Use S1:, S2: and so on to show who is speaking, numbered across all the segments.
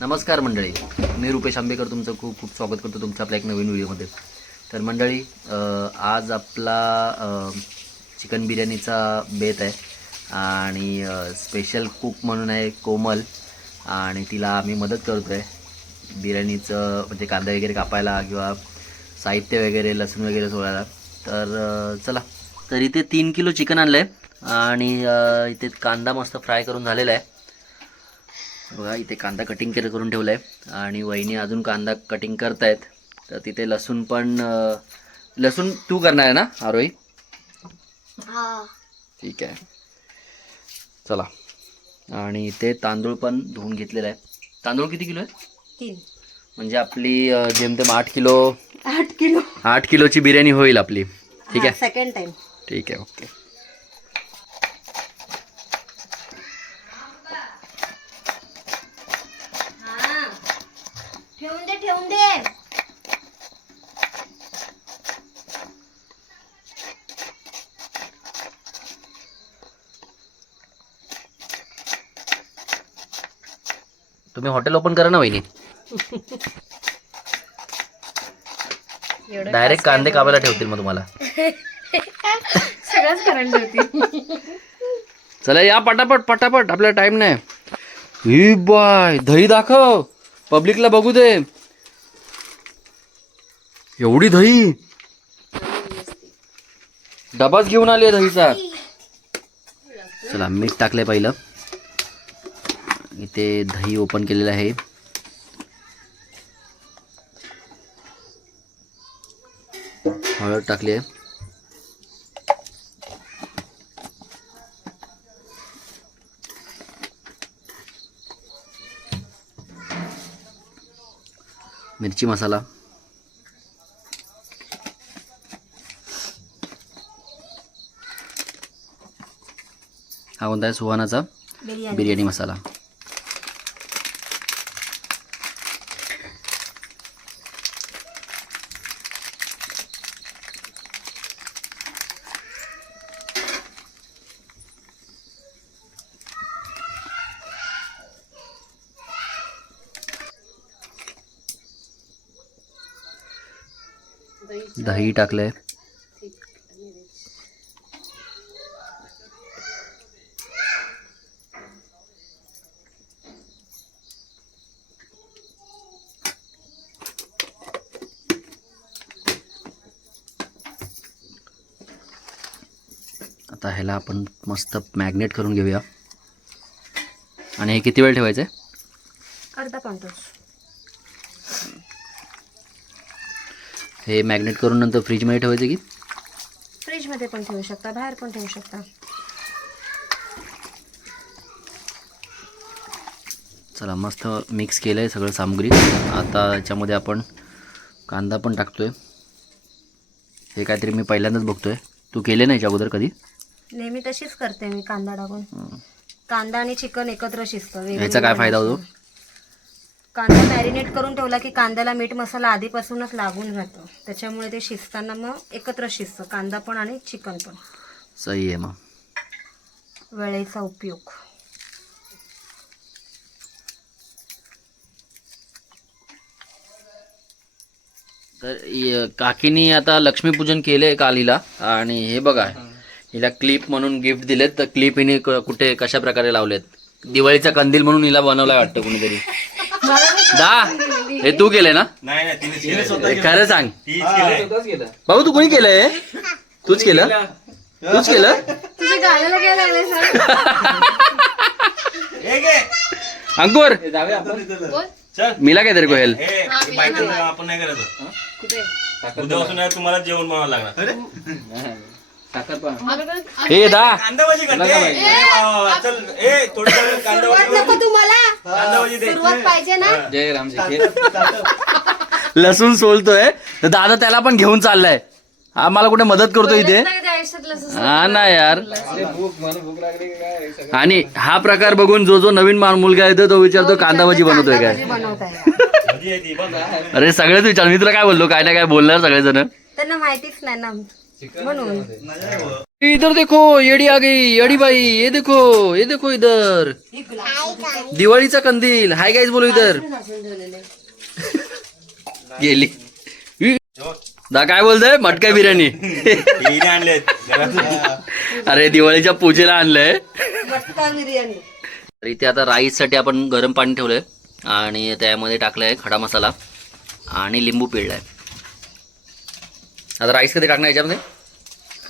S1: नमस्कार मंडळी. मी रुपेश आंबेकर तुमचं खूप खूप स्वागत करतो तुमच्या आपल्या एक नवीन व्हिडिओमध्ये. तर मंडळी आज आपला चिकन बिर्याणीचा बेत आहे आणि स्पेशल कुक म्हणून आहे कोमल आणि तिला आम्ही मदत करतो आहे बिर्याणीचं म्हणजे कांदा वगैरे कापायला किंवा साहित्य वगैरे लसूण वगैरे सोडायला. तर चला. तर इथे तीन किलो चिकन आणलं आहे आणि इथे कांदा मस्त फ्राय करून झालेला आहे. बघा इथे कांदा कटिंग केलं करून ठेवलं आहे आणि वहिनी अजून कांदा कटिंग करतायत. तर तिथे लसूण पण लसूण तू करणार आहे ना आरोही?
S2: हा.
S1: ठीक आहे. चला. आणि इथे तांदूळ पण धुवून घेतलेला आहे. तांदूळ किती किलो आहे
S2: तीन.
S1: म्हणजे आपली जेमतेम आठ किलो
S2: आठ किलो.
S1: आठ किलोची बिर्याणी होईल आपली. ठीक आहे?
S2: सेकंड टाइम
S1: ठीक आहे ओके
S2: ठेवून दे ठेवून दे
S1: तुम्ही हॉटेल ओपन करा ना वहिनी. डायरेक्ट कांदे कापायला ठेवतील मग तुम्हाला.
S2: सगळंच करंट होती.
S1: चला या पटापट पटापट. आपल्याला टाइम नाही. ही बाय दही दाखव. पब्लिकला बघू दे. एवढी दही? डबाच घेऊन आली दहीचा. चला मीठ टाकलंय पहिलं. इथे दही ओपन केलेलं आहे. हळद टाकली आहे. मिरची मसाला. हा कोणता आहे? सुहानाचा
S2: बिर्याणी
S1: बिर्याणी मसाला. दही टाकलंय. आता ह्याला आपण मस्त मॅग्नेट करून घेऊया. आणि हे किती वेळ ठेवायचं आहे
S2: अर्धा पाऊण तास.
S1: हे मॅग्नेट करून नंतर फ्रीजमध्ये ठेवायचं की?
S2: फ्रीजमध्ये पण ठेवू शकता बाहेर पण ठेवू शकता.
S1: चला मस्त मिक्स केलं आहे सगळं सामग्री. आता याच्यामध्ये आपण कांदा पण टाकतोय. हे काहीतरी मी पहिल्यांदाच बघतोय. तू केले नाही याच्या अगोदर कधी?
S2: नेहमी तशीच करते मी कांदा टाकून. कांदा आणि चिकन एकत्र शिजतं
S1: ह्याचा काय फायदा होतो?
S2: कांदा मॅरिनेट करून ठेवला की कांद्याला मीठ मसाला आधीपासूनच लागून राहतो. त्याच्यामुळे ते शिजताना मग एकत्र शिजतं. कांदा पण आणि चिकन पण.
S1: सही आहे मग.
S2: वेळेचा उपयोग.
S1: तर काकीनी आता लक्ष्मीपूजन केलंय काल हिला आणि हे बघा हिला क्लिप म्हणून गिफ्ट दिलेत. तर क्लिप हिने कुठे कशा प्रकारे लावलेत? दिवाळीचा कंदील म्हणून हिला बनवलाय वाटतं कुणीतरी. दा हे तू केलंय ना?
S3: नाही नाही तिने केलं.
S1: हे खरं सांग.
S3: तीच केलंय.
S1: भाऊ तू कोणी केलंय? तूच केलं? तूच केलं?
S2: तुझ्या गाण्याला काय लागले
S3: हे घे.
S1: अंकुर
S3: चल.
S1: मिला काय तरी को हेल्प
S3: हे बायकांना आपण नाही करायचं उद्यापासून तुम्हाला जेवण बनवावं लागणार.
S1: हे दा.
S3: कांदा भाजी करते ए, वा, वा, वा. चल. ए थोडी थोडी कांदा भाजी
S2: नको तुम्हाला.
S3: कांदा भाजी दे.
S2: सुरुवात पाहिजे ना.
S1: जय राम लसूण सोलतोय. तर दादा त्याला पण घेऊन चाललाय. हा मला कुठे मदत करतो इथे? हा ना यार. आणि हा प्रकार बघून जो जो नवीन मा- मुलगा येतो तो विचारतो कांदा भाजी बनवतोय काय?
S2: बनवताय.
S3: भाजी आहे ती बघ.
S1: अरे सगळेच विचार. मी तुला काय बोललो? काय ना काय बोलणार सगळेजण?
S2: त्यांना माहितीच नाही ना.
S1: इधर देखो येडी आ गई येडी बाई ये देखो ये देखो इधर। दिवाळीचा कंदील. हाय गाईज बोलू इधर. गेली. दा काय बोलतोय? मटका बिर्याणी. अरे दिवाळीच्या पूजेला आणलंय.
S2: मटका बिर्याणी.
S1: तर इथे आता राईससाठी आपण गरम पाणी ठेवलंय. आणि त्यामध्ये टाकलंय खडा मसाला. आणि लिंबू पिळलाय. आता राईस कधी टाकणार याच्यामध्ये?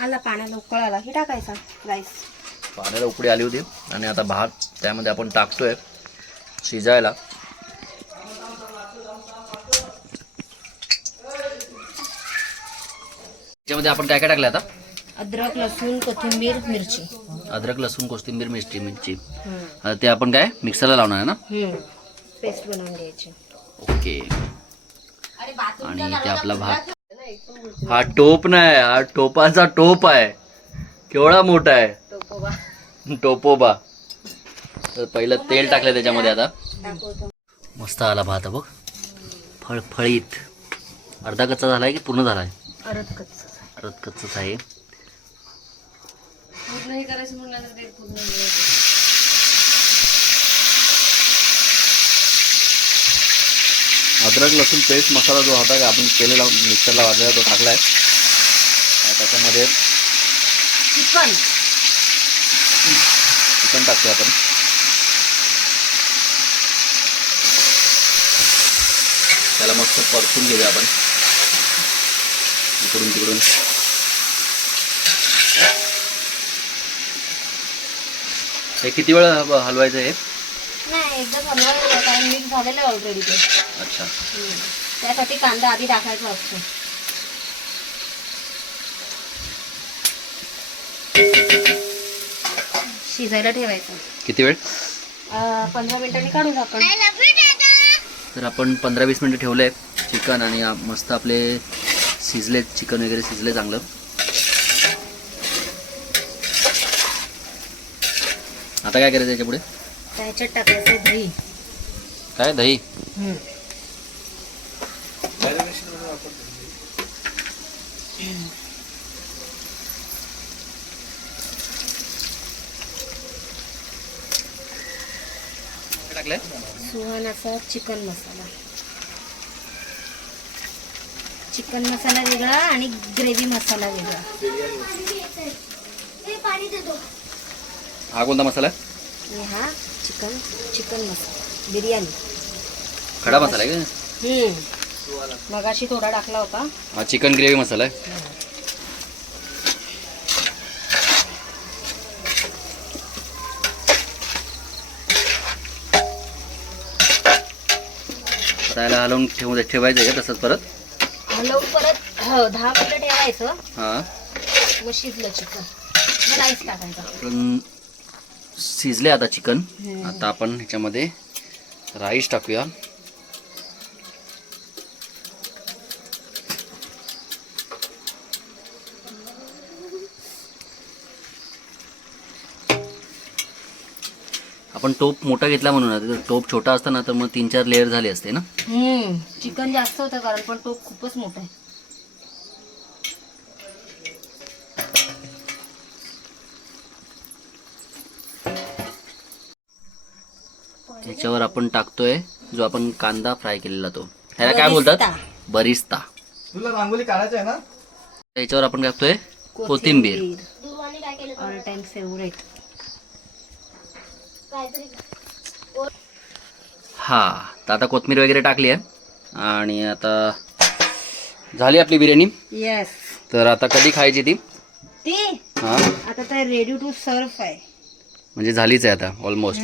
S2: आला पाण्याला उकळ आला हे टाकायचा राईस
S1: पाण्याला उकडी आली होती. आणि आता भात त्यामध्ये आपण टाकतोय शिजायला. त्याच्यामध्ये आपण काय काय टाकलं आता?
S2: अद्रक लसूण कोथिंबीर मिरची.
S1: अद्रक लसूण कोथिंबीर मिरची मिरची. आता ते आपण काय? मिक्सरला लावणार आहे ना?
S2: पेस्ट बनवून घ्यायची.
S1: ओके आणि इथे आपला भात हा टोप नाही हा टोपाचा टोप आहे. केवढा मोठा आहे? टोपोबा. तर पहिलं तेल टाकलं त्याच्यामध्ये आता. मस्त आला भात बघ. फळफळीत अर्धा कच्चा झालाय की पूर्ण झालाय?
S2: अरद कच्चं
S1: अर्ध कच्चाच आहे
S2: पूर्ण हे करायचं म्हणलं तर ते पूर्ण
S1: अद्रक लसूण पेस्ट मसाला जो होता का आपण केलेला मिक्सरला वाजलेला तो टाकलाय. आणि त्याच्यामध्ये
S2: चिकन.
S1: चिकन टाकतो आपण. त्याला मस्त परतून घेऊया आपण. इकडून तिकडून. हे किती वेळ हलवायचं हे?
S2: नाही एकदम हलवायचं कारण मिक्स झालेलं आहे ऑलरेडी ते.
S1: अच्छा.
S2: त्यासाठी कांदा आधी टाकायचा असतो. शिजायला ठेवायचं.
S1: किती वेळ?
S2: पंधरा मिनिटांनी काढू आपण
S1: तर आपण पंधरा वीस मिनटं ठेवलं आहे चिकन आणि मस्त आपले शिजले चिकन वगैरे शिजले चांगलं. आता काय करायचं याच्यापुढे
S2: त्याच्यात टाकायचं दही.
S1: काय? दही? टाकलंय?
S2: सुहानाचा चिकन मसाला. चिकन मसाला वेगळा आणि ग्रेव्ही मसाला वेगळा.
S1: हा कोणता मसाला?
S2: हा चिकन चिकन मसाला. बिर्याणी.
S1: खडा मसाला आहे का?
S2: मगाशी थोडा टाकला होता.
S1: हा चिकन ग्रेव्ही मसाला आहे. आता याला हलवून ठेवू ठेवायचं आहे का तसंच परत.
S2: हलवून परत हो, दहा मिनिटं ठेवायचं.
S1: हां.
S2: मग शिजलं चिकन. मग राईस टाकायचा.
S1: आपण शिजले आता चिकन. आता आपण ह्याच्यामध्ये राईस टाकूया. आपण टोप मोठा घेतला म्हणून टोप छोटा असता ना तर मग तीन चार लेअर झाले असते ना?
S2: हम्म चिकन जास्त होतं कारण पण तो खूपच मोठा आहे.
S1: त्याच्यावर आपण टाकतोय जो आपण कांदा फ्राय केलेला तो. ह्याला काय बोलतात? बरिस्ता.
S4: तुला रांगोली काढायचं आहे ना?
S1: त्याच्यावर आपण टाकतोय कोथिंबीर.
S2: ऑल टाइम फेवरेट
S1: हा तर आता कोथिंबीर वगैरे टाकली आहे. आणि आता झाली आपली बिर्याणी.
S2: येस
S1: तर आता कधी खायची ती?
S2: ती?
S1: हा.
S2: आता तर रेडी टू सर्व आहे.
S1: म्हणजे झालीच आहे आता ऑलमोस्ट.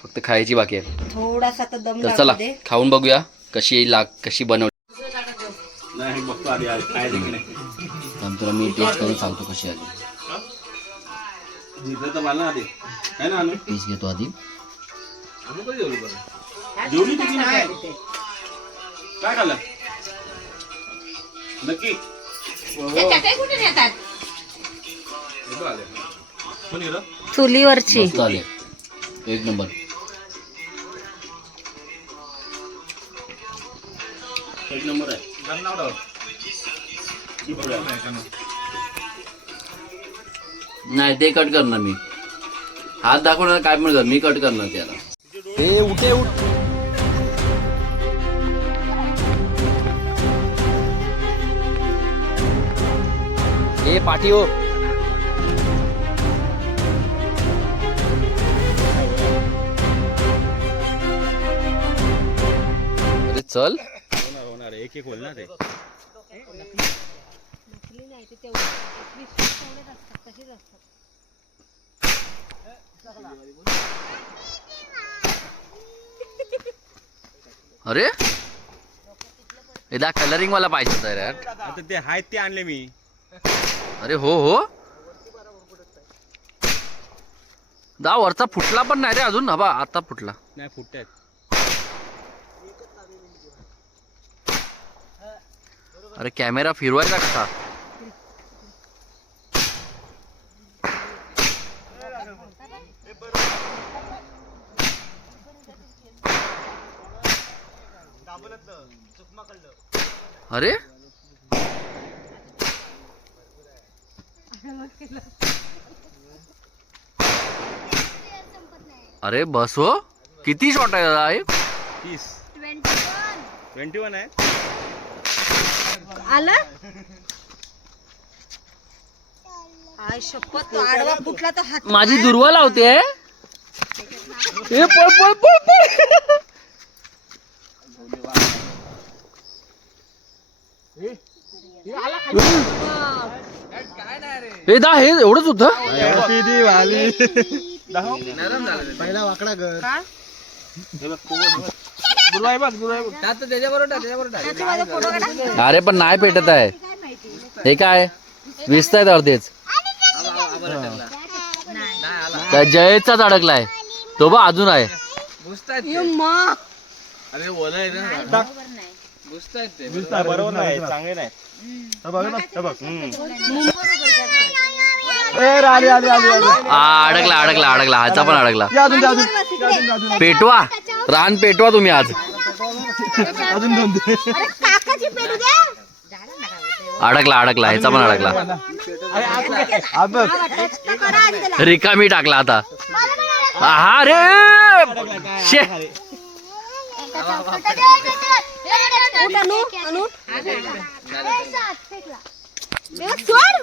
S1: फक्त खायची बाकी आहे.
S2: थोडासा आता दम
S1: तर
S2: लागू
S1: चला खाऊन बघूया कशी लाग कशी बनवली.
S3: नाही बघतो आधी आधी खायचं की नाही.
S1: नंतर मी टेस्ट करून सांगतो कशी आली
S3: जिथं तर मला आधी काय ना आणू?
S1: पीस घेतो आधी.
S3: जेवली तुम्ही नाही? काय खाल्लं? नक्की. कोण गेलं?
S2: चुलीवरची.
S1: मस्त आले. एक नंबर.
S3: एक नंबर आहे. नाव
S1: नाही ते कट करणार मी. हात दाखवणार काय पण कर मी कट करणार त्याला. ए उठे उठ. ए पाठी हो. अरे चल.
S3: एक एक होईल ना ते
S1: अरे? एकदा कलरिंग वाला पाहिजे होता यार.
S3: आता ते आहेत ते आणले मी.
S1: अरे हो हो. दा वरचा फुटला पण नाही रे अजून? हबा आता फुटला.
S3: नाही फुटत
S1: अरे कॅमेरा फिरवायचा कसा? अरे? अरे बस हो. किती शॉट आहे दादा हे?
S3: तीस. ट्वेंटी वन आहे.
S2: आला? आय शपथ तो आडवा फुटला तर हात
S1: माझी दुर्वा लावते ए पळ पळ पळ पळ. हे दा हे एवढंच होतं?
S4: पहिला वाकडा
S2: काढा.
S1: अरे पण नाही पेटत आहे. हे काय? विसत आहेत अर्धेच. त्या जयचाच अडकलाय. तो बा अजून आहे.
S2: ये मा.
S3: बरोबर. नाही चांगले नाही.
S4: आली आली आली आली
S1: आ, अडकला अडकला अडकला. ह्याचा पण अडकला.
S4: या अजून द्या, अजून.
S1: पेटवा. रान पेटवा तुम्ही आज.
S4: अजून दोन दे.
S1: अडकला अडकला ह्याचा पण अडकला.
S4: हा बघ.
S1: रिकामी टाकला आता. हा रे. शे.
S2: उठ अनु अनु.
S5: सोड.